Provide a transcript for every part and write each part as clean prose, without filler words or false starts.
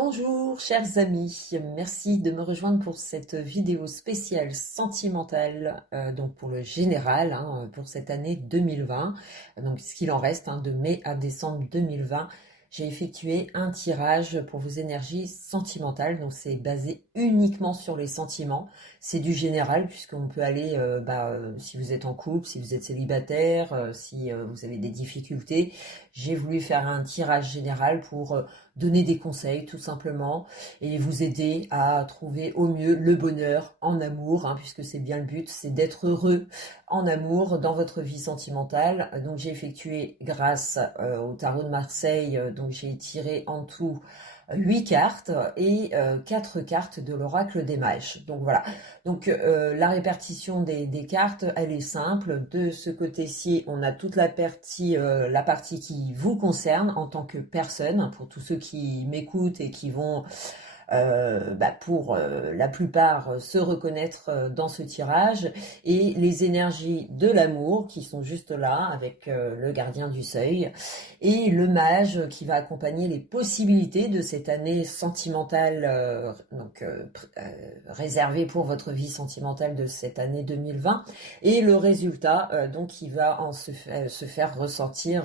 Bonjour chers amis, merci de me rejoindre pour cette vidéo spéciale sentimentale, donc pour le général, pour cette année 2020, donc ce qu'il en reste de mai à décembre 2020. J'ai effectué un tirage pour vos énergies sentimentales, donc c'est basé uniquement sur les sentiments. C'est du général puisqu'on peut aller, si vous êtes en couple, si vous êtes célibataire, si vous avez des difficultés. J'ai voulu faire un tirage général pour donner des conseils tout simplement et vous aider à trouver au mieux le bonheur en amour, puisque c'est bien le but, c'est d'être heureux en amour dans votre vie sentimentale. Donc j'ai effectué grâce au tarot de Marseille, donc j'ai tiré en tout 8 cartes et 4 cartes de l'oracle des mages. Donc voilà. Donc la répartition des cartes, elle est simple. De ce côté-ci, on a toute la partie qui vous concerne en tant que personne, pour tous ceux qui m'écoutent et qui vont pour la plupart se reconnaître dans ce tirage, et les énergies de l'amour qui sont juste là avec le gardien du seuil et le mage qui va accompagner les possibilités de cette année sentimentale, réservée pour votre vie sentimentale de cette année 2020, et le résultat donc qui va se faire ressentir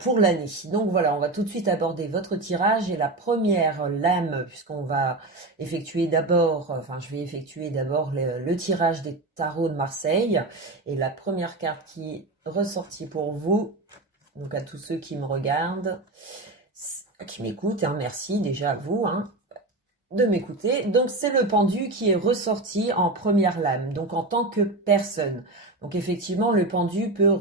pour l'année. Donc voilà, on va tout de suite aborder votre tirage et la première lame, puisqu'on va effectuer d'abord, je vais effectuer d'abord le tirage des tarots de Marseille, et la première carte qui est ressortie pour vous, donc à tous ceux qui me regardent, qui m'écoutent, merci déjà à vous, de m'écouter. Donc c'est le pendu qui est ressorti en première lame, donc en tant que personne. Donc effectivement, le pendu peut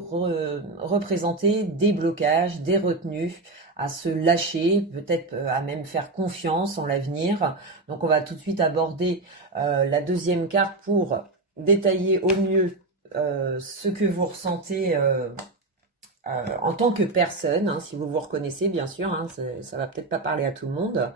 représenter des blocages, des retenues, à se lâcher, peut-être à même faire confiance en l'avenir. Donc on va tout de suite aborder la deuxième carte pour détailler au mieux ce que vous ressentez en tant que personne, si vous vous reconnaissez bien sûr, ça va peut-être pas parler à tout le monde,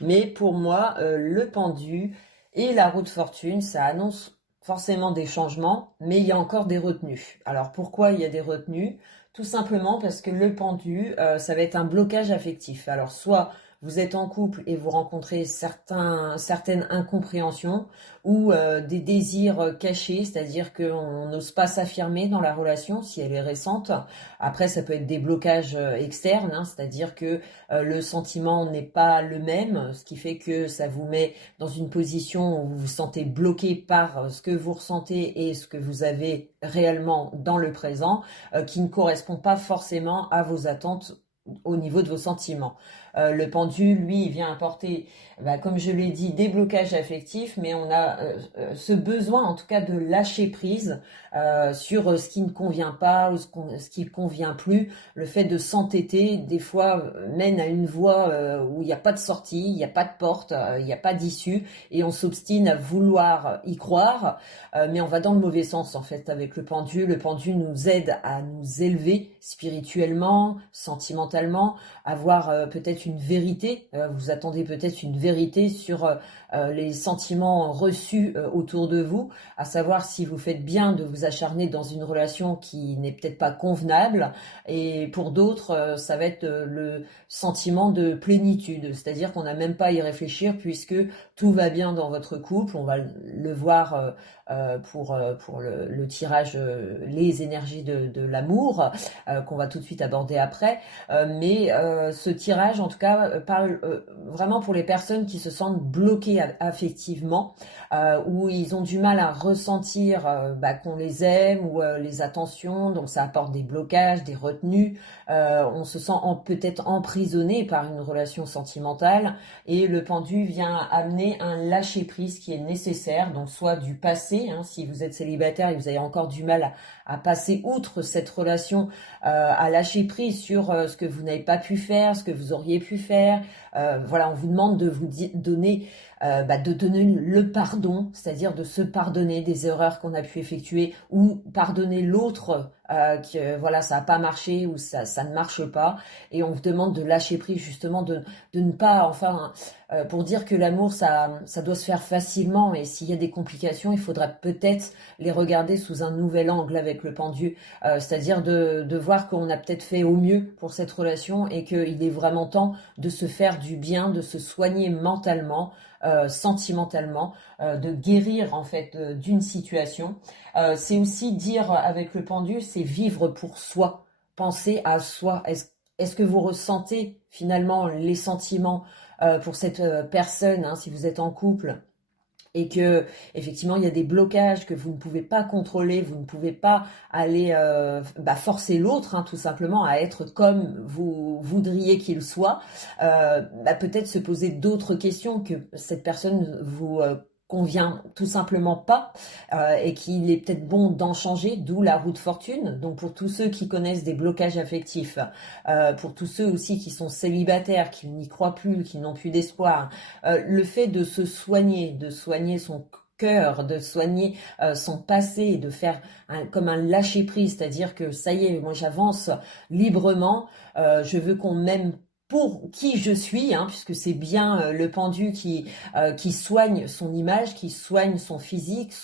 mais pour moi, le pendu et la roue de fortune, ça annonce forcément des changements, mais il y a encore des retenues. Alors pourquoi il y a des retenues? Tout simplement parce que le pendu, ça va être un blocage affectif. Alors soit vous êtes en couple et vous rencontrez certaines incompréhensions ou des désirs cachés, c'est-à-dire qu'on n'ose pas s'affirmer dans la relation si elle est récente. Après, ça peut être des blocages externes, c'est-à-dire que le sentiment n'est pas le même, ce qui fait que ça vous met dans une position où vous vous sentez bloqué par ce que vous ressentez et ce que vous avez réellement dans le présent, qui ne correspond pas forcément à vos attentes au niveau de vos sentiments. Le pendu, lui, il vient apporter, comme je l'ai dit, des blocages affectifs, mais on a ce besoin, en tout cas, de lâcher prise sur ce qui ne convient pas ou ce qui ne convient plus. Le fait de s'entêter, des fois, mène à une voie où il n'y a pas de sortie, il n'y a pas de porte, il n'y a pas d'issue, et on s'obstine à vouloir y croire, mais on va dans le mauvais sens, en fait, avec le pendu. Le pendu nous aide à nous élever spirituellement, sentimentalement, avoir peut-être une vérité, vous attendez peut-être une vérité sur les sentiments reçus autour de vous, à savoir si vous faites bien de vous acharner dans une relation qui n'est peut-être pas convenable, et pour d'autres, ça va être le sentiment de plénitude, c'est-à-dire qu'on n'a même pas à y réfléchir puisque tout va bien dans votre couple. On va le voir pour le tirage, les énergies de l'amour, qu'on va tout de suite aborder après. Mais ce tirage, en tout cas, parle vraiment pour les personnes qui se sentent bloquées affectivement, où ils ont du mal à ressentir qu'on les aime ou les attentions, donc ça apporte des blocages, des retenues. On se sent peut-être emprisonné par une relation sentimentale, et le pendu vient amener un lâcher-prise qui est nécessaire, donc soit du passé, si vous êtes célibataire et vous avez encore du mal à passer outre cette relation, à lâcher prise sur ce que vous n'avez pas pu faire, ce que vous auriez pu faire. Voilà, on vous demande de vous donner de donner le pardon, c'est-à-dire de se pardonner des erreurs qu'on a pu effectuer ou pardonner l'autre que voilà ça n'a pas marché ou ça ne marche pas et on vous demande de lâcher prise justement de ne pas enfin pour dire que l'amour ça doit se faire facilement et s'il y a des complications il faudra peut-être les regarder sous un nouvel angle avec le pendu, c'est-à-dire de voir qu'on a peut-être fait au mieux pour cette relation et qu'il est vraiment temps de se faire du bien, de se soigner mentalement, sentimentalement, de guérir en fait d'une situation. C'est aussi dire avec le pendu, c'est vivre pour soi, penser à soi. Est-ce que vous ressentez finalement les sentiments pour cette personne, hein, si vous êtes en couple et que effectivement il y a des blocages que vous ne pouvez pas contrôler, vous ne pouvez pas aller forcer l'autre tout simplement à être comme vous voudriez qu'il soit, peut-être se poser d'autres questions que cette personne vous convient tout simplement pas et qu'il est peut-être bon d'en changer, d'où la roue de fortune. Donc pour tous ceux qui connaissent des blocages affectifs, pour tous ceux aussi qui sont célibataires, qui n'y croient plus, qui n'ont plus d'espoir, le fait de se soigner, de soigner son cœur, de soigner son passé, de faire comme un lâcher prise, c'est-à-dire que ça y est, moi j'avance librement, je veux qu'on m'aime pour qui je suis, puisque c'est bien le pendu qui soigne son image, qui soigne son physique,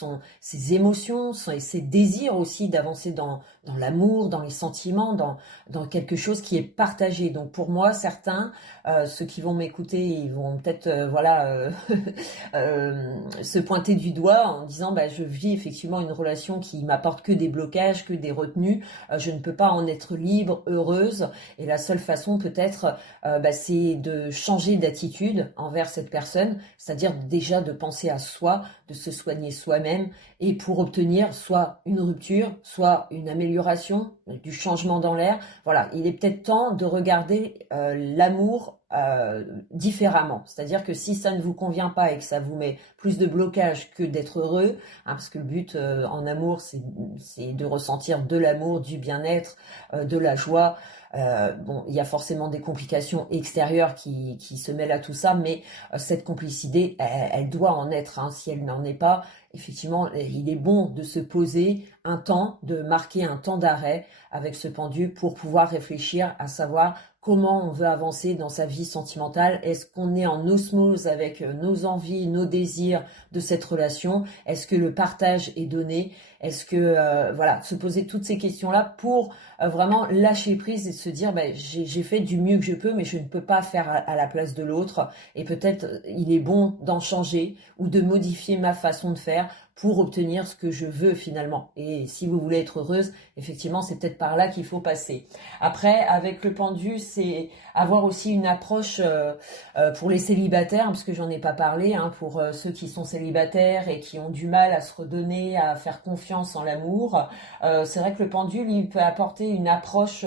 ses émotions, ses désirs aussi d'avancer dans l'amour, dans les sentiments, dans quelque chose qui est partagé. Donc pour moi, certains, ceux qui vont m'écouter, ils vont peut-être se pointer du doigt en disant je vis effectivement une relation qui m'apporte que des blocages, que des retenues, je ne peux pas en être libre, heureuse, et la seule façon peut-être c'est de changer d'attitude envers cette personne, c'est-à-dire déjà de penser à soi, de se soigner soi-même, et pour obtenir soit une rupture, soit une amélioration, du changement dans l'air. Voilà, il est peut-être temps de regarder l'amour différemment. C'est-à-dire que si ça ne vous convient pas et que ça vous met plus de blocage que d'être heureux, parce que le but en amour, c'est de ressentir de l'amour, du bien-être, de la joie. Il y a forcément des complications extérieures qui se mêlent à tout ça, mais cette complicité, elle doit en être. Si elle n'en est pas, effectivement, il est bon de se poser un temps, de marquer un temps d'arrêt avec ce pendu pour pouvoir réfléchir à savoir comment on veut avancer dans sa vie sentimentale. Est-ce qu'on est en osmose avec nos envies, nos désirs de cette relation? Est-ce que le partage est donné? Est-ce que, se poser toutes ces questions-là pour vraiment lâcher prise et se dire, j'ai fait du mieux que je peux, mais je ne peux pas faire à la place de l'autre. Et peut-être il est bon d'en changer ou de modifier ma façon de faire pour obtenir ce que je veux finalement. Et si vous voulez être heureuse, effectivement, c'est peut-être par là qu'il faut passer. Après, avec le pendu, c'est avoir aussi une approche pour les célibataires, parce que j'en ai pas parlé, pour ceux qui sont célibataires et qui ont du mal à se redonner, à faire confiance en l'amour. C'est vrai que le pendu, lui, peut apporter une approche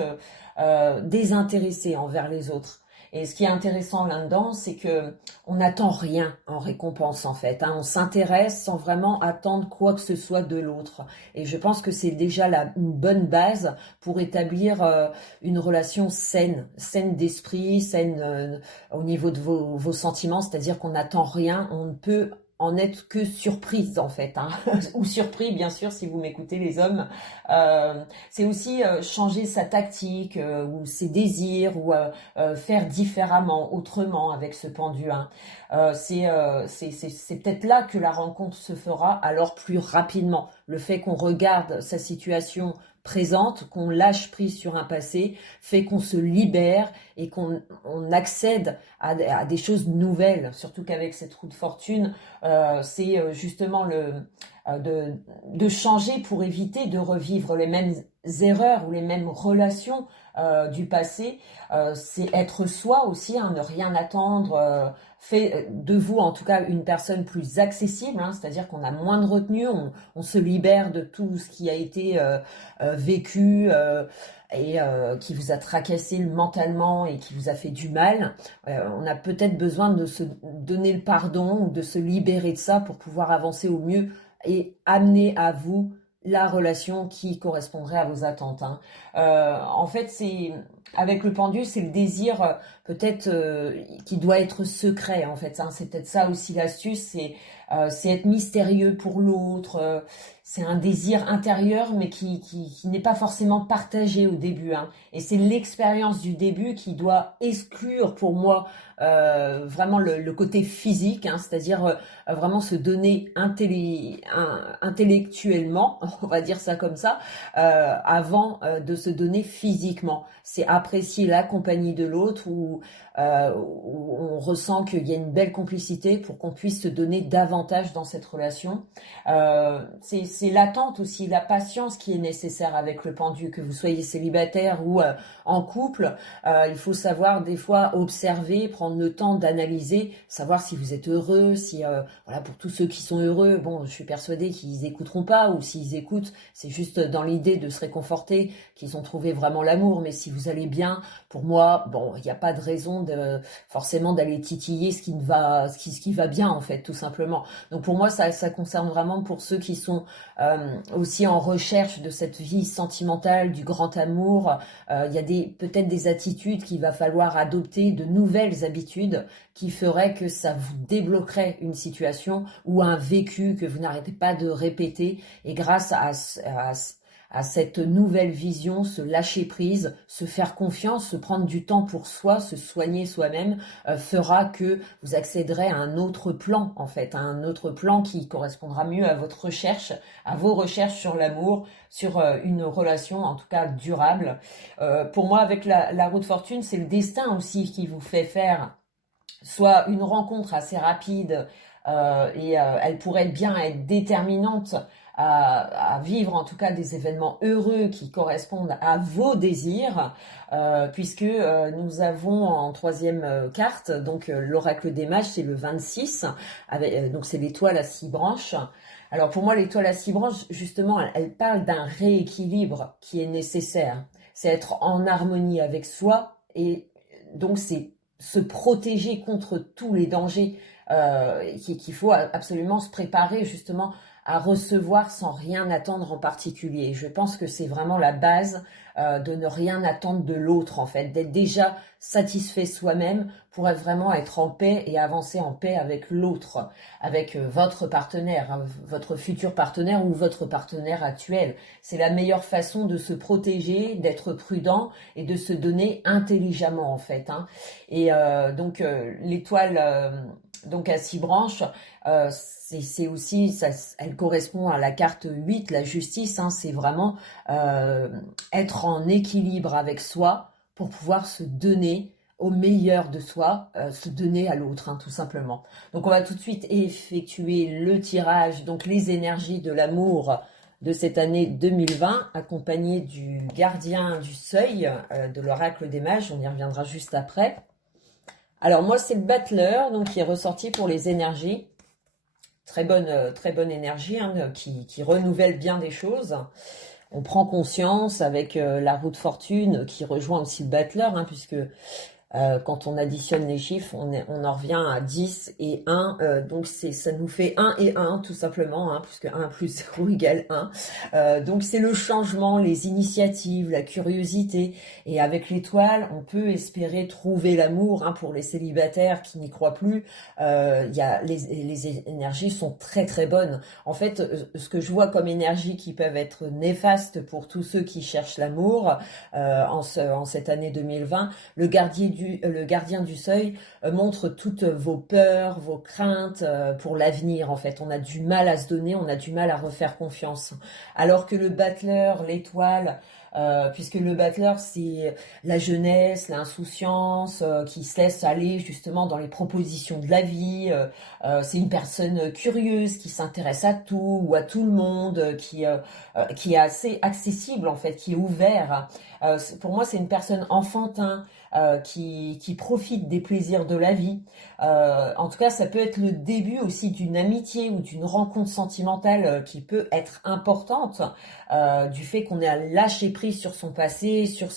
désintéressée envers les autres. Et ce qui est intéressant là-dedans, c'est que on n'attend rien en récompense en fait. On s'intéresse sans vraiment attendre quoi que ce soit de l'autre. Et je pense que c'est déjà une bonne base pour établir une relation saine d'esprit, saine au niveau de vos sentiments. C'est-à-dire qu'on n'attend rien, on ne peut en être que surprise en fait, ou surpris bien sûr si vous m'écoutez les hommes. C'est aussi changer sa tactique ou ses désirs ou faire différemment, autrement avec ce pendu. C'est peut-être là que la rencontre se fera, alors plus rapidement. Le fait qu'on regarde sa situation présente, qu'on lâche prise sur un passé, fait qu'on se libère et qu'on accède à des choses nouvelles. Surtout qu'avec cette roue de fortune, c'est justement de changer pour éviter de revivre les mêmes erreurs ou les mêmes relations du passé. C'est être soi aussi, ne rien attendre, fait de vous en tout cas une personne plus accessible, c'est-à-dire qu'on a moins de retenue, on se libère de tout ce qui a été vécu et qui vous a tracassé mentalement et qui vous a fait du mal. On a peut-être besoin de se donner le pardon ou de se libérer de ça pour pouvoir avancer au mieux et amener à vous la relation qui correspondrait à vos attentes. En fait, avec le pendu, c'est le désir peut-être qui doit être secret en fait, hein. C'est peut-être ça aussi l'astuce, c'est être mystérieux pour l'autre. C'est un désir intérieur, mais qui n'est pas forcément partagé au début, hein. Et c'est l'expérience du début qui doit exclure pour moi vraiment le côté physique, hein, c'est-à-dire vraiment se donner intellectuellement, on va dire ça comme ça, avant de se donner physiquement. C'est apprécier la compagnie de l'autre où on ressent qu'il y a une belle complicité pour qu'on puisse se donner davantage dans cette relation. C'est l'attente aussi, la patience qui est nécessaire avec le pendu, que vous soyez célibataire ou en couple. Il faut savoir des fois observer, prendre le temps d'analyser, savoir si vous êtes heureux, si voilà, pour tous ceux qui sont heureux, bon, je suis persuadée qu'ils écouteront pas, ou s'ils écoutent, c'est juste dans l'idée de se réconforter, qu'ils ont trouvé vraiment l'amour. Mais si vous allez bien, pour moi, bon, il n'y a pas de raison forcément d'aller titiller ce qui va bien en fait, tout simplement. Donc pour moi, ça concerne vraiment pour ceux qui sont aussi en recherche de cette vie sentimentale, du grand amour. Il y a peut-être des attitudes qu'il va falloir adopter, de nouvelles habitudes qui feraient que ça vous débloquerait une situation ou un vécu que vous n'arrêtez pas de répéter. Et grâce à cette nouvelle vision, se lâcher prise, se faire confiance, se prendre du temps pour soi, se soigner soi-même, fera que vous accéderez à un autre plan, en fait, à un autre plan qui correspondra mieux à votre recherche, à vos recherches sur l'amour, sur une relation, en tout cas durable. Pour moi, avec la roue de fortune, c'est le destin aussi qui vous fait faire soit une rencontre assez rapide et elle pourrait bien être déterminante à vivre en tout cas des événements heureux qui correspondent à vos désirs, puisque nous avons en troisième carte, donc l'oracle des mages, c'est le 26, donc c'est l'étoile à 6 branches. Alors pour moi, l'étoile à 6 branches, justement, elle parle d'un rééquilibre qui est nécessaire. C'est être en harmonie avec soi et donc c'est se protéger contre tous les dangers qu'il faut absolument se préparer justement à recevoir sans rien attendre en particulier. Je pense que c'est vraiment la base de ne rien attendre de l'autre en fait, d'être déjà satisfait soi-même pour vraiment être en paix et avancer en paix avec l'autre, avec votre partenaire, hein, votre futur partenaire ou votre partenaire actuel. C'est la meilleure façon de se protéger, d'être prudent et de se donner intelligemment en fait, hein. Et donc l'étoile donc à 6 branches, c'est aussi, elle correspond à la carte 8, la justice, hein, c'est vraiment être en équilibre avec soi pour pouvoir se donner au meilleur de soi, se donner à l'autre, hein, tout simplement. Donc on va tout de suite effectuer le tirage, donc les énergies de l'amour de cette année 2020, accompagné du gardien du seuil, de l'oracle des mages, on y reviendra juste après. Alors moi c'est le battleur, donc qui est ressorti pour les énergies. Très bonne énergie, hein, qui renouvelle bien des choses. On prend conscience avec la roue de fortune qui rejoint aussi le battleur, hein, puisque quand on additionne les chiffres, on en revient à 10 et 1. Donc ça nous fait 1 et 1 tout simplement, hein, puisque 1 plus 0 égale 1. Donc c'est le changement, les initiatives, la curiosité. Et avec l'étoile, on peut espérer trouver l'amour, hein, pour les célibataires qui n'y croient plus. Les énergies sont très très bonnes. En fait, ce que je vois comme énergies qui peuvent être néfastes pour tous ceux qui cherchent l'amour en cette année 2020, le gardien du seuil montre toutes vos peurs, vos craintes pour l'avenir. En fait, on a du mal à se donner, on a du mal à refaire confiance. Alors que le battleur, l'étoile, puisque le battleur c'est la jeunesse, l'insouciance, qui se laisse aller justement dans les propositions de la vie. C'est une personne curieuse qui s'intéresse à tout ou à tout le monde, qui est assez accessible en fait, qui est ouvert. Pour moi, c'est une personne enfantin. Qui profite des plaisirs de la vie. En tout cas, ça peut être le début aussi d'une amitié ou d'une rencontre sentimentale qui peut être importante, du fait qu'on a lâché prise sur son passé, sur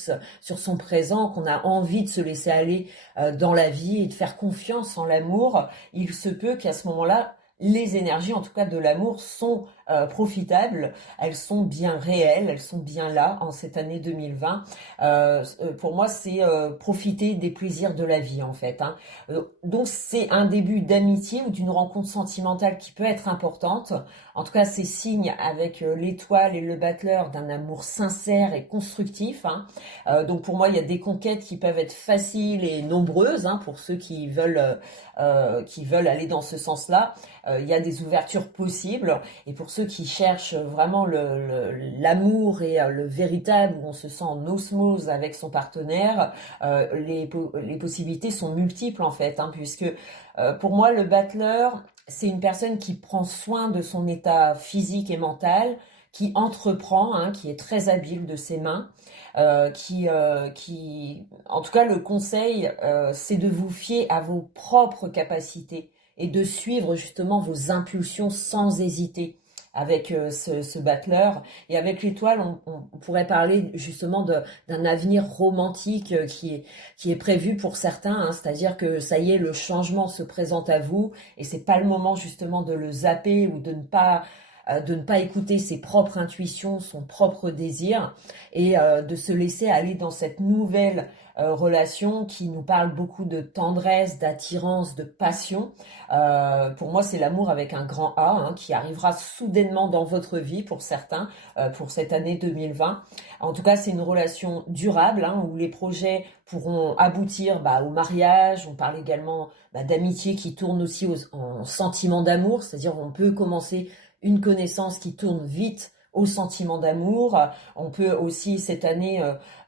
son présent, qu'on a envie de se laisser aller dans la vie et de faire confiance en l'amour. Il se peut qu'à ce moment-là, les énergies, en tout cas de l'amour, sont profitables, elles sont bien réelles, elles sont bien là en cette année 2020. Pour moi, c'est profiter des plaisirs de la vie en fait, hein. Donc c'est un début d'amitié ou d'une rencontre sentimentale qui peut être importante. En tout cas, c'est signe avec l'étoile et le battleur d'un amour sincère et constructif, hein. Donc pour moi, il y a des conquêtes qui peuvent être faciles et nombreuses, hein, pour ceux qui veulent aller dans ce sens-là. Il y a des ouvertures possibles, et pour ceux qui cherchent vraiment l'amour et le véritable, où on se sent en osmose avec son partenaire, les possibilités sont multiples en fait, hein, puisque pour moi le battleur, c'est une personne qui prend soin de son état physique et mental, qui entreprend, hein, qui est très habile de ses mains, en tout cas, le conseil, c'est de vous fier à vos propres capacités et de suivre justement vos impulsions sans hésiter avec ce battleur. Et avec l'étoile, on pourrait parler justement d'un avenir romantique qui est prévu pour certains, hein, c'est-à-dire que ça y est, le changement se présente à vous et c'est pas le moment justement de le zapper ou de ne pas écouter ses propres intuitions, son propre désir, et de se laisser aller dans cette nouvelle relation qui nous parle beaucoup de tendresse, d'attirance, de passion. Pour moi, c'est l'amour avec un grand A, hein, qui arrivera soudainement dans votre vie pour certains, pour cette année 2020. En tout cas, c'est une relation durable, hein, où les projets pourront aboutir au mariage. On parle également d'amitié qui tourne aussi en sentiment d'amour, c'est-à-dire on peut commencer une connaissance qui tourne vite au sentiment d'amour. On peut aussi cette année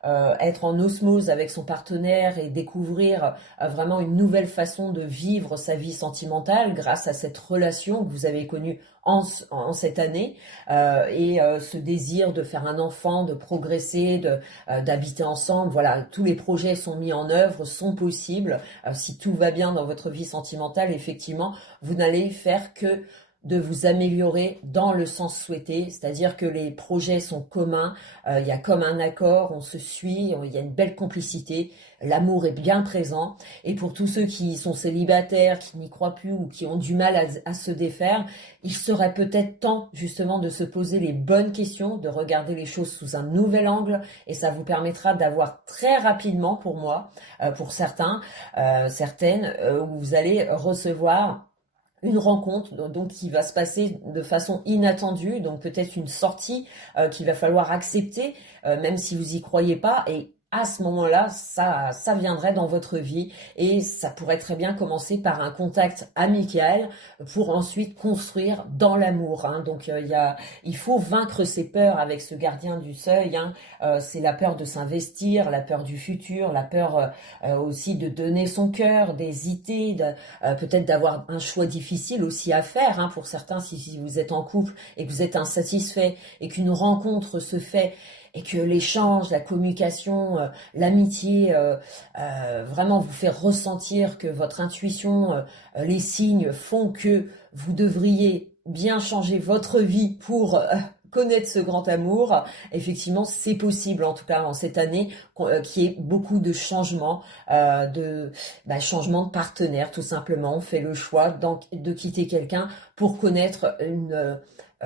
être en osmose avec son partenaire et découvrir vraiment une nouvelle façon de vivre sa vie sentimentale grâce à cette relation que vous avez connue en cette année, et ce désir de faire un enfant, de progresser, d'habiter ensemble. Voilà, tous les projets sont mis en œuvre, sont possibles. Si tout va bien dans votre vie sentimentale, effectivement, vous n'allez faire que de vous améliorer dans le sens souhaité, c'est-à-dire que les projets sont communs, il y a comme un accord, on se suit, il y a une belle complicité, l'amour est bien présent, et pour tous ceux qui sont célibataires, qui n'y croient plus ou qui ont du mal à se défaire, il serait peut-être temps justement de se poser les bonnes questions, de regarder les choses sous un nouvel angle, et ça vous permettra d'avoir très rapidement, pour moi, pour certains, certaines, où vous allez recevoir une rencontre donc qui va se passer de façon inattendue, donc peut-être une sortie qu'il va falloir accepter, même si vous y croyez pas, et à ce moment-là, ça viendrait dans votre vie, et ça pourrait très bien commencer par un contact amical pour ensuite construire dans l'amour, hein. Donc il faut vaincre ses peurs avec ce gardien du seuil, hein. C'est la peur de s'investir, la peur du futur, la peur aussi de donner son cœur, d'hésiter, peut-être d'avoir un choix difficile aussi à faire, hein, pour certains, si vous êtes en couple et que vous êtes insatisfait et qu'une rencontre se fait et que l'échange, la communication, l'amitié vraiment vous fait ressentir que votre intuition, les signes font que vous devriez bien changer votre vie pour connaître ce grand amour. Effectivement, c'est possible, en tout cas en cette année, qu'il y ait beaucoup de changements, changement de partenaire, tout simplement. On fait le choix de quitter quelqu'un pour connaître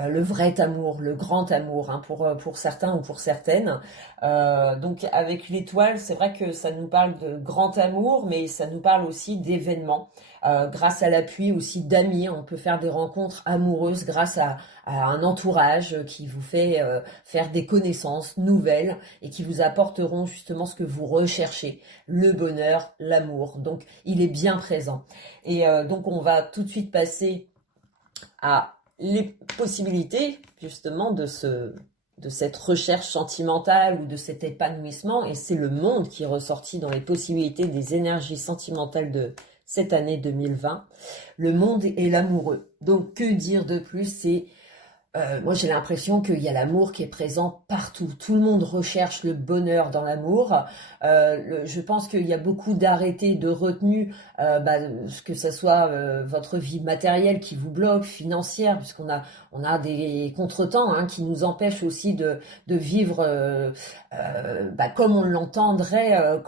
le vrai amour, le grand amour, hein, pour certains ou pour certaines. Donc avec l'étoile, c'est vrai que ça nous parle de grand amour, mais ça nous parle aussi d'événements. Grâce à l'appui aussi d'amis, on peut faire des rencontres amoureuses grâce à un entourage qui vous fait faire des connaissances nouvelles et qui vous apporteront justement ce que vous recherchez, le bonheur, l'amour. Donc il est bien présent. Et donc on va tout de suite passer à les possibilités justement de cette recherche sentimentale ou de cet épanouissement, et c'est le monde qui est ressorti dans les possibilités des énergies sentimentales de cette année 2020, le monde et l'amoureux. Donc que dire de plus, c'est moi j'ai l'impression qu'il y a l'amour qui est présent partout. Tout le monde recherche le bonheur dans l'amour. Je pense qu'il y a beaucoup d'arrêtés, de retenues, que ce soit votre vie matérielle qui vous bloque, financière, puisqu'on a des contretemps, hein, qui nous empêchent aussi de vivre comme on l'entendrait,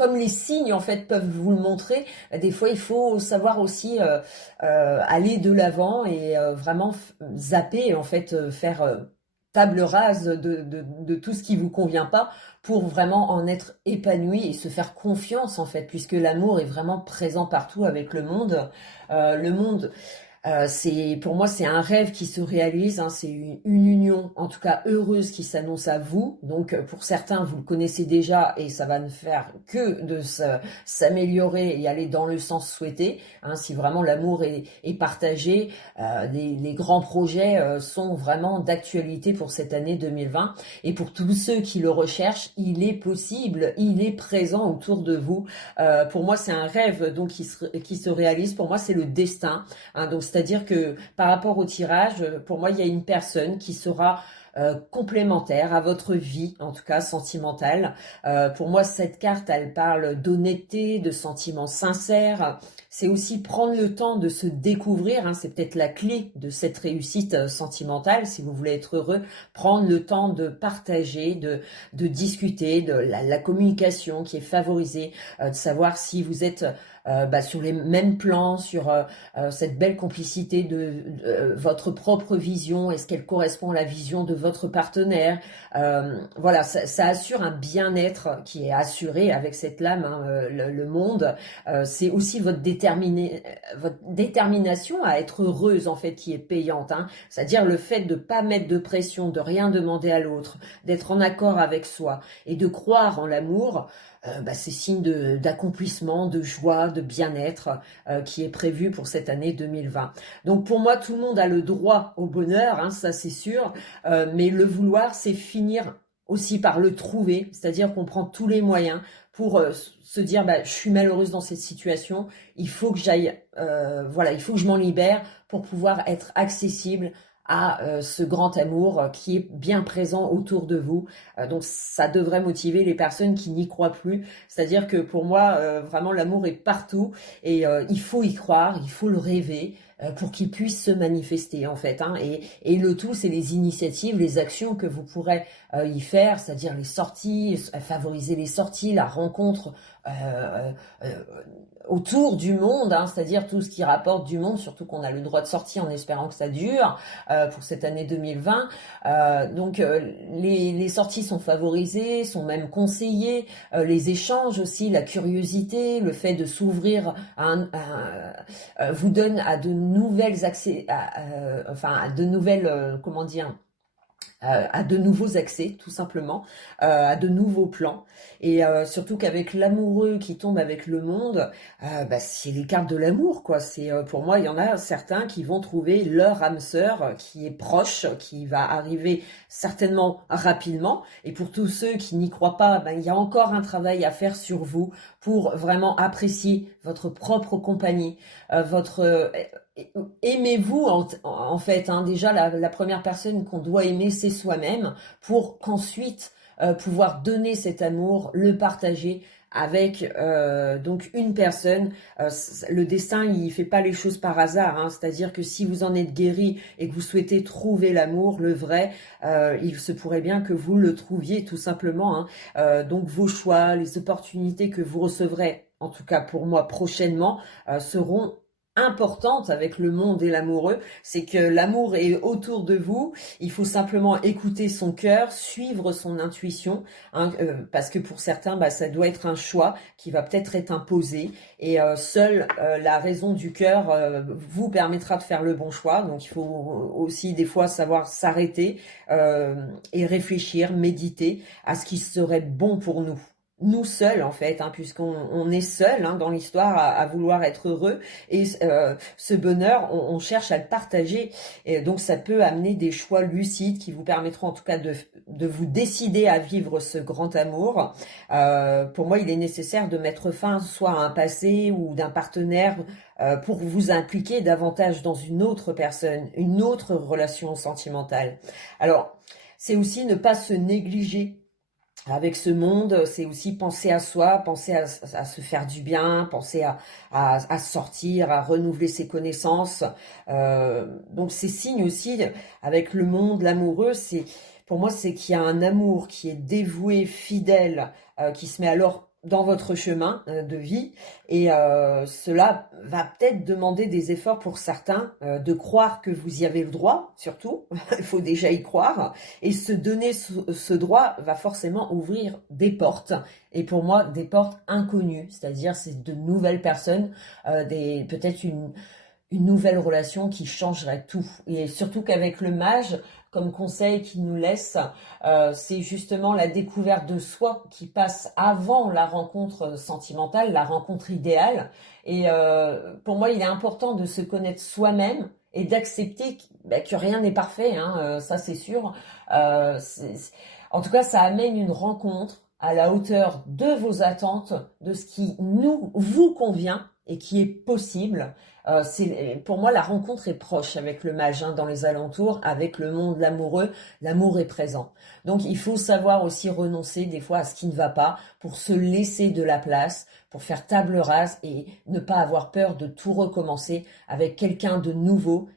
comme les signes en fait peuvent vous le montrer, des fois il faut savoir aussi aller de l'avant et vraiment zapper en fait, faire table rase de tout ce qui vous convient pas pour vraiment en être épanoui et se faire confiance en fait, puisque l'amour est vraiment présent partout avec le monde. Le monde c'est pour moi c'est un rêve qui se réalise, hein, c'est une union en tout cas heureuse qui s'annonce à vous. Donc pour certains vous le connaissez déjà et ça va ne faire que de s'améliorer et aller dans le sens souhaité. Hein, si vraiment l'amour est partagé, les grands projets sont vraiment d'actualité pour cette année 2020. Et pour tous ceux qui le recherchent, il est possible, il est présent autour de vous. Pour moi c'est un rêve donc qui se réalise. Pour moi c'est le destin. Hein, donc c'est-à-dire que par rapport au tirage, pour moi, il y a une personne qui sera complémentaire à votre vie, en tout cas sentimentale. Pour moi, cette carte, elle parle d'honnêteté, de sentiments sincères. C'est aussi prendre le temps de se découvrir, hein, c'est peut-être la clé de cette réussite sentimentale, si vous voulez être heureux, prendre le temps de partager, de discuter, de la communication qui est favorisée, de savoir si vous êtes sur les mêmes plans, sur cette belle complicité de votre propre vision, est-ce qu'elle correspond à la vision de votre partenaire. Voilà, ça assure un bien-être qui est assuré avec cette lame, hein, le monde. C'est aussi votre détermination à être heureuse en fait qui est payante, hein. C'est-à-dire le fait de pas mettre de pression, de rien demander à l'autre, d'être en accord avec soi et de croire en l'amour. C'est signe d'accomplissement, de joie, de bien-être qui est prévu pour cette année 2020. Donc pour moi, tout le monde a le droit au bonheur, hein, ça c'est sûr, mais le vouloir, c'est finir aussi par le trouver, c'est-à-dire qu'on prend tous les moyens pour se dire je suis malheureuse dans cette situation, il faut que j'aille, voilà, il faut que je m'en libère pour pouvoir être accessible à ce grand amour qui est bien présent autour de vous. Donc ça devrait motiver les personnes qui n'y croient plus. C'est-à-dire que pour moi, vraiment, l'amour est partout et il faut y croire, il faut le rêver pour qu'il puisse se manifester en fait. Hein. Et le tout, c'est les initiatives, les actions que vous pourrez y faire, c'est-à-dire les sorties, favoriser les sorties, la rencontre euh, autour du monde, hein, c'est-à-dire tout ce qui rapporte du monde, surtout qu'on a le droit de sortir en espérant que ça dure pour cette année 2020. Les sorties sont favorisées, sont même conseillées, les échanges aussi, la curiosité, le fait de s'ouvrir vous donne à de nouvelles accès, à de nouvelles, comment dire, à de nouveaux accès, tout simplement, à de nouveaux plans. Et surtout qu'avec l'amoureux qui tombe avec le monde, c'est les cartes de l'amour, quoi. C'est pour moi, il y en a certains qui vont trouver leur âme sœur qui est proche, qui va arriver certainement rapidement. Et pour tous ceux qui n'y croient pas, il y a encore un travail à faire sur vous pour vraiment apprécier votre propre compagnie, votre aimez-vous en fait, hein. Déjà la première personne qu'on doit aimer c'est soi-même pour qu'ensuite pouvoir donner cet amour, le partager avec donc une personne. Le destin il fait pas les choses par hasard, hein. C'est-à-dire que si vous en êtes guéri et que vous souhaitez trouver l'amour, le vrai, il se pourrait bien que vous le trouviez tout simplement, hein. Donc vos choix, les opportunités que vous recevrez, en tout cas pour moi prochainement, seront importante avec le monde et l'amoureux, c'est que l'amour est autour de vous, il faut simplement écouter son cœur, suivre son intuition, hein, parce que pour certains, ça doit être un choix qui va peut-être être imposé, et seule la raison du cœur vous permettra de faire le bon choix, donc il faut aussi des fois savoir s'arrêter et réfléchir, méditer à ce qui serait bon pour nous. Nous seuls en fait, hein, puisqu'on est seul, hein, dans l'histoire à vouloir être heureux et ce bonheur on cherche à le partager et donc ça peut amener des choix lucides qui vous permettront en tout cas de vous décider à vivre ce grand amour. Pour moi il est nécessaire de mettre fin soit à un passé ou d'un partenaire pour vous impliquer davantage dans une autre personne, une autre relation sentimentale. Alors c'est aussi ne pas se négliger avec ce monde, c'est aussi penser à soi, penser à se faire du bien, penser à sortir, à renouveler ses connaissances. Donc ces signes aussi avec le monde, l'amoureux, c'est pour moi c'est qu'il y a un amour qui est dévoué, fidèle, qui se met alors dans votre chemin de vie et cela va peut-être demander des efforts pour certains, de croire que vous y avez le droit, surtout, il faut déjà y croire, et se donner ce droit va forcément ouvrir des portes, et pour moi des portes inconnues, c'est-à-dire c'est de nouvelles personnes, peut-être une nouvelle relation qui changerait tout. Et surtout qu'avec le mage, comme conseil qu'il nous laisse, c'est justement la découverte de soi qui passe avant la rencontre sentimentale, la rencontre idéale. Et pour moi, il est important de se connaître soi-même et d'accepter que rien n'est parfait, hein, ça c'est sûr. En tout cas, ça amène une rencontre à la hauteur de vos attentes, de ce qui vous convient et qui est possible. Pour moi, la rencontre est proche avec le mage, hein, dans les alentours, avec le monde l'amoureux. L'amour est présent. Donc, il faut savoir aussi renoncer des fois à ce qui ne va pas pour se laisser de la place, pour faire table rase et ne pas avoir peur de tout recommencer avec quelqu'un de nouveau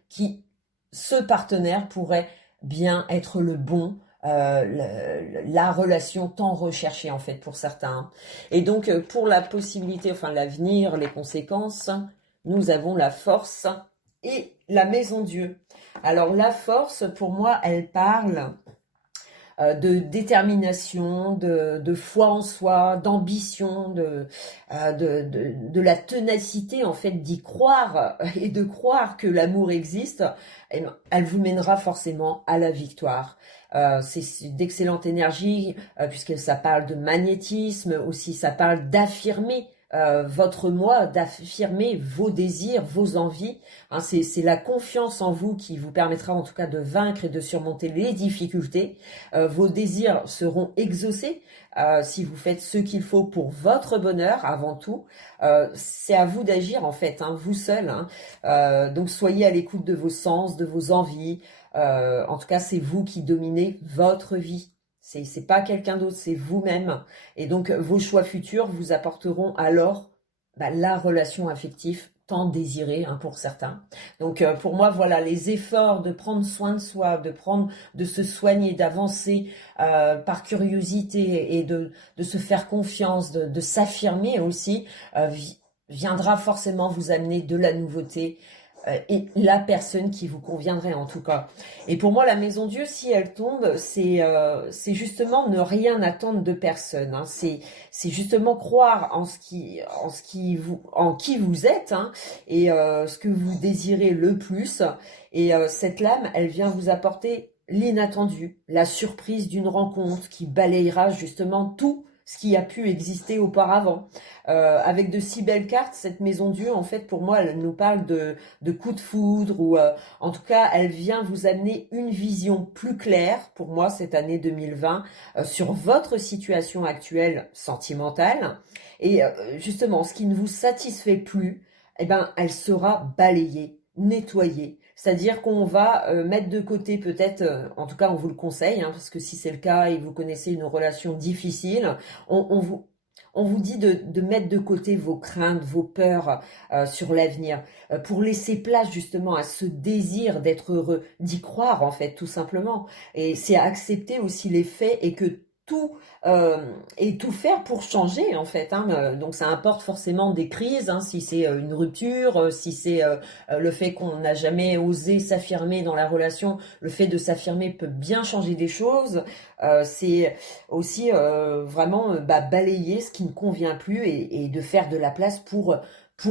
ce partenaire pourrait bien être le bon, la relation tant recherchée en fait pour certains. Et donc pour la possibilité, enfin l'avenir, les conséquences, nous avons la force et la maison Dieu. Alors la force, pour moi, elle parle de détermination, de foi en soi, d'ambition, de la ténacité en fait d'y croire et de croire que l'amour existe. Elle vous mènera forcément à la victoire. C'est d'excellente énergie puisque ça parle de magnétisme, aussi ça parle d'affirmer votre moi, d'affirmer vos désirs, vos envies. Hein, c'est la confiance en vous qui vous permettra en tout cas de vaincre et de surmonter les difficultés. Vos désirs seront exaucés si vous faites ce qu'il faut pour votre bonheur avant tout. C'est à vous d'agir en fait, hein, vous seul. Hein. Donc soyez à l'écoute de vos sens, de vos envies. En tout cas, c'est vous qui dominez votre vie. C'est pas quelqu'un d'autre, c'est vous-même. Et donc, vos choix futurs vous apporteront alors la relation affective tant désirée, hein, pour certains. Donc, pour moi, voilà, les efforts de prendre soin de soi, de se soigner, d'avancer par curiosité et de se faire confiance, de s'affirmer aussi, viendra forcément vous amener de la nouveauté et la personne qui vous conviendrait en tout cas. Et pour moi, la maison Dieu, si elle tombe, c'est justement ne rien attendre de personne. Hein. C'est justement croire en qui vous êtes, hein, et ce que vous désirez le plus. Et cette lame, elle vient vous apporter l'inattendu, la surprise d'une rencontre qui balayera justement tout ce qui a pu exister auparavant. Avec de si belles cartes, cette maison Dieu, en fait, pour moi, elle nous parle de coups de foudre ou en tout cas, elle vient vous amener une vision plus claire, pour moi, cette année 2020, sur votre situation actuelle sentimentale. Et justement, ce qui ne vous satisfait plus, eh ben, elle sera balayée, nettoyée. C'est-à-dire qu'on va mettre de côté peut-être, en tout cas on vous le conseille, hein, parce que si c'est le cas et vous connaissez une relation difficile, on vous dit de mettre de côté vos craintes, vos peurs sur l'avenir, pour laisser place justement à ce désir d'être heureux, d'y croire en fait tout simplement. Et c'est accepter aussi les faits et que tout faire pour changer en fait. Hein. Donc ça importe forcément des crises, hein, si c'est une rupture, si c'est le fait qu'on n'a jamais osé s'affirmer dans la relation, le fait de s'affirmer peut bien changer des choses. C'est aussi vraiment balayer ce qui ne convient plus et de faire de la place pour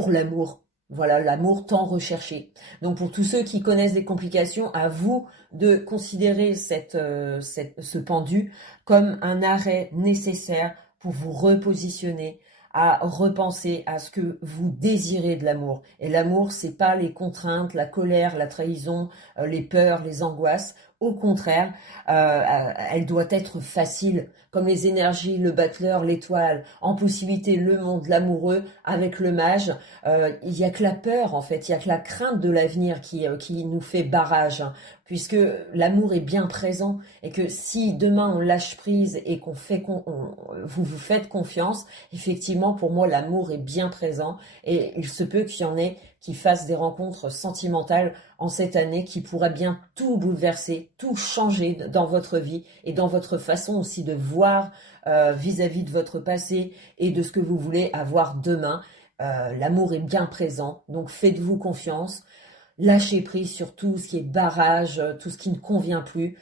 l'amour. Voilà, l'amour tant recherché. Donc pour tous ceux qui connaissent des complications, à vous de considérer ce pendu comme un arrêt nécessaire pour vous repositionner, à repenser à ce que vous désirez de l'amour. Et l'amour, c'est pas les contraintes, la colère, la trahison, les peurs, les angoisses. Au contraire, elle doit être facile, comme les énergies, le battleur, l'étoile, en possibilité le monde, l'amoureux, avec le mage. Il y a que la peur, en fait, il y a que la crainte de l'avenir qui nous fait barrage, hein, puisque l'amour est bien présent et que si demain on lâche prise et vous vous faites confiance, effectivement, pour moi, l'amour est bien présent et il se peut qu'il y en ait qui fassent des rencontres sentimentales en cette année qui pourraient bien tout bouleverser tout changer dans votre vie et dans votre façon aussi de voir vis-à-vis de votre passé et de ce que vous voulez avoir demain. L'amour est bien présent, donc faites-vous confiance. Lâcher prise sur tout ce qui est barrage, tout ce qui ne convient plus.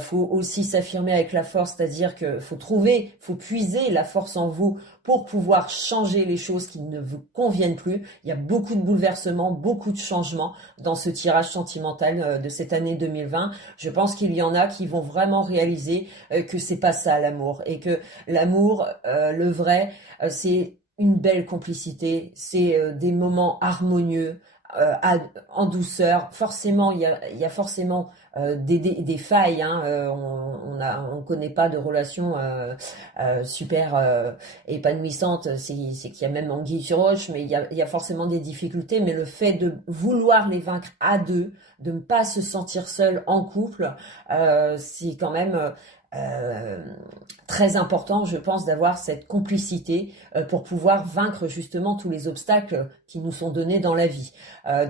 Faut aussi s'affirmer avec la force, c'est-à-dire que faut puiser la force en vous pour pouvoir changer les choses qui ne vous conviennent plus. Il y a beaucoup de bouleversements, beaucoup de changements dans ce tirage sentimental de cette année 2020. Je pense qu'il y en a qui vont vraiment réaliser que c'est pas ça l'amour et que l'amour, le vrai, c'est une belle complicité, c'est des moments harmonieux, en douceur. Forcément, il y a forcément des failles. Hein, on connaît pas de relation super épanouissante. C'est qu'il y a même anguille sur roche, mais il y a forcément des difficultés. Mais le fait de vouloir les vaincre à deux, de ne pas se sentir seul en couple, c'est quand même très important, je pense, d'avoir cette complicité pour pouvoir vaincre justement tous les obstacles qui nous sont donnés dans la vie.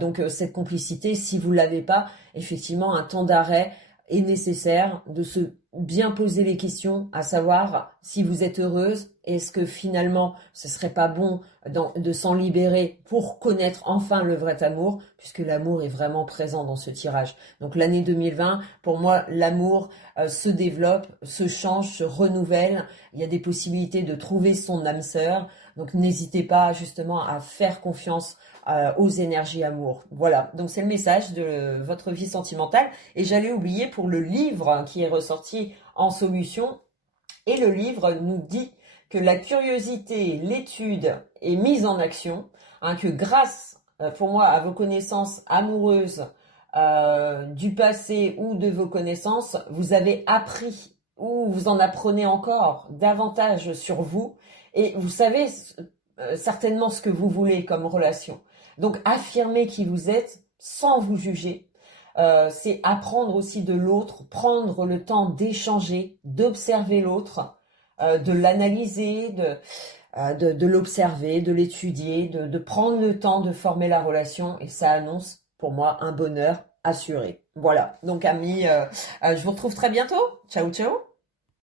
Donc cette complicité, si vous l'avez pas, effectivement, un temps d'arrêt est nécessaire, de se bien poser les questions, à savoir si vous êtes heureuse, est-ce que finalement ce serait pas bon de s'en libérer pour connaître enfin le vrai amour, puisque l'amour est vraiment présent dans ce tirage. Donc l'année 2020, pour moi, l'amour se développe, se change, se renouvelle. Il y a des possibilités de trouver son âme sœur. Donc n'hésitez pas justement à faire confiance aux énergies amour. Voilà, donc c'est le message de votre vie sentimentale. Et j'allais oublier pour le livre qui est ressorti en solution. Et le livre nous dit que la curiosité, l'étude est mise en action, hein, que grâce, pour moi, à vos connaissances amoureuses du passé ou de vos connaissances, vous avez appris ou vous en apprenez encore davantage sur vous et vous savez certainement ce que vous voulez comme relation. Donc affirmez qui vous êtes sans vous juger. C'est apprendre aussi de l'autre, prendre le temps d'échanger, d'observer l'autre, de l'analyser, de l'observer, de l'étudier, de prendre le temps de former la relation et ça annonce pour moi un bonheur assuré. Voilà, donc amis, je vous retrouve très bientôt. Ciao, ciao.